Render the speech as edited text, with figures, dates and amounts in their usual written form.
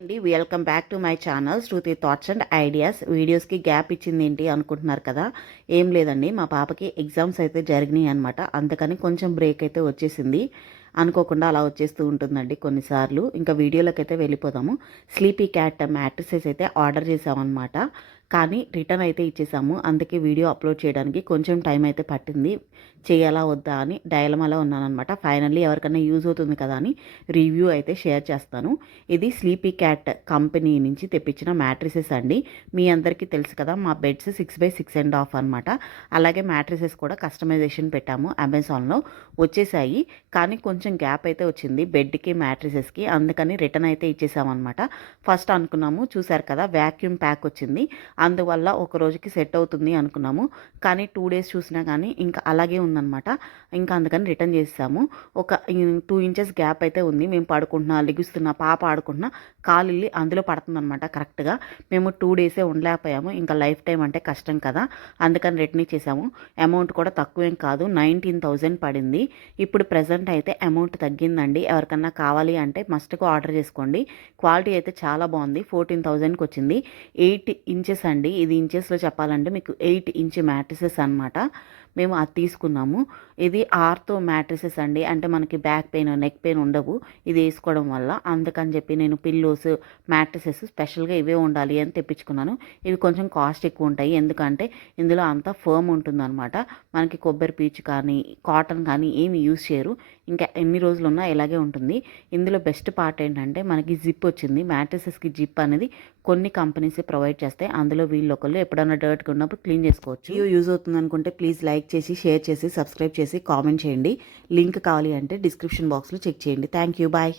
అండి welcome back to my channel Shruti thoughts and ideas. వీడియోస్కి gap ఇచ్చింది ఏంటి అనుకుంటున్నారు కదా. ఏం లేదండి, మా పాపకి ఎగ్జామ్స్ అయితే జరిగినాయి అనమాట. అందుకని కొంచెం బ్రేక్ అయితే వచ్చేసింది. అనుకోకుండా అలా వచ్చేస్తూ ఉంటుందండి కొన్నిసార్లు. ఇంకా వీడియోలోకి అయితే వెళ్ళిపోదాము. స్లీపీ క్యాట్ మ్యాట్రిసెస్ అయితే ఆర్డర్ చేసామన్నమాట. కానీ రిటర్న్ అయితే ఇచ్చేసాము. అందుకే వీడియో అప్లోడ్ చేయడానికి కొంచెం టైం అయితే పట్టింది. చేయాలా వద్దా అని డైలమాలో ఉన్నానమాట. ఫైనల్లీ ఎవరికైనా యూజ్ అవుతుంది కదా అని రివ్యూ అయితే షేర్ చేస్తాను. ఇది స్లీపీ క్యాట్ కంపెనీ నుంచి తెప్పించిన మ్యాట్రిసెస్ అండి. మీ అందరికీ తెలుసు కదా, మా బెడ్స్ 6x6.5 అనమాట. అలాగే మ్యాట్రిసెస్ కూడా కస్టమైజేషన్ పెట్టాము అమెజాన్లో. వచ్చేసాయి, కానీ కొంచెం గ్యాప్ అయితే వచ్చింది బెడ్కి మ్యాట్రిసెస్కి. అందుకని రిటర్న్ అయితే ఇచ్చేసామన్నమాట. ఫస్ట్ అనుకున్నాము, చూసారు కదా, వ్యాక్యూమ్ ప్యాక్ వచ్చింది. అందువల్ల ఒక రోజుకి సెట్ అవుతుంది అనుకున్నాము. కానీ 2 డేస్ చూసినా కానీ ఇంకా అలాగే ఉందన్నమాట. ఇంకా అందుకని రిటర్న్ చేసాము. ఒక 2 ఇంచెస్ గ్యాప్ అయితే ఉంది. మేము పడుకుంటున్నా, లెగుస్తున్నా, పాప ఆడుకుంటున్నా, కాలు వెళ్ళి అందులో పడుతుందన్నమాట కరెక్ట్గా. మేము 2 డేసే ఉండలేకపోయాము. ఇంకా లైఫ్ టైం అంటే కష్టం కదా, అందుకని రిటర్న్ ఇచ్చేసాము. అమౌంట్ కూడా తక్కువేం కాదు, 19,000 పడింది. ఇప్పుడు ప్రజెంట్ అయితే అమౌంట్ తగ్గిందండి. ఎవరికన్నా కావాలి అంటే మస్ట్గా ఆర్డర్ చేసుకోండి. క్వాలిటీ అయితే చాలా బాగుంది. 14,000కి వచ్చింది. 8 ఇంచెస్ అండి. ఇది ఇంచెస్లో చెప్పాలంటే మీకు 8 ఇంచ్ మ్యాట్రిసెస్ అనమాట. మేము అది తీసుకున్నాము. ఇది ఆర్తో మ్యాట్రిసెస్ అండి. అంటే మనకి బ్యాక్ పెయిన్, నెక్ పెయిన్ ఉండవు ఇది వేసుకోవడం వల్ల. అందుకని చెప్పి నేను పిల్లోస్, మ్యాట్రిసెస్ స్పెషల్గా ఇవే ఉండాలి అని తెప్పించుకున్నాను. ఇవి కొంచెం కాస్ట్ ఎక్కువ ఉంటాయి, ఎందుకంటే ఇందులో అంతా ఫర్మ్ ఉంటుందన్నమాట. మనకి కొబ్బరి పీచు కానీ కాటన్ కానీ ఏమి యూజ్ చేయరు. ఇంకా ఎన్ని రోజులు ఉన్నా ఇలాగే ఉంటుంది. ఇందులో బెస్ట్ పార్ట్ ఏంటంటే మనకి జిప్ వచ్చింది. మ్యాట్రిసెస్కి జిప్ అనేది కొన్ని కంపెనీస్ ప్రొవైడ్ చేస్తాయి. అందులో వీళ్ళు ఒకళ్ళు ఎప్పుడైనా డర్ట్గా ఉన్నప్పుడు క్లీన్ చేసుకోవచ్చు. యూజ్ అవుతుంది అనుకుంటే ప్లీజ్ లైక్ చేసి, షేర్ చేసి, సబ్స్క్రైబ్ చేసి, కామెంట్ చేయండి. లింక్ కావాలి అంటే డిస్క్రిప్షన్ బాక్స్లో చెక్ చేయండి. Thank you, bye.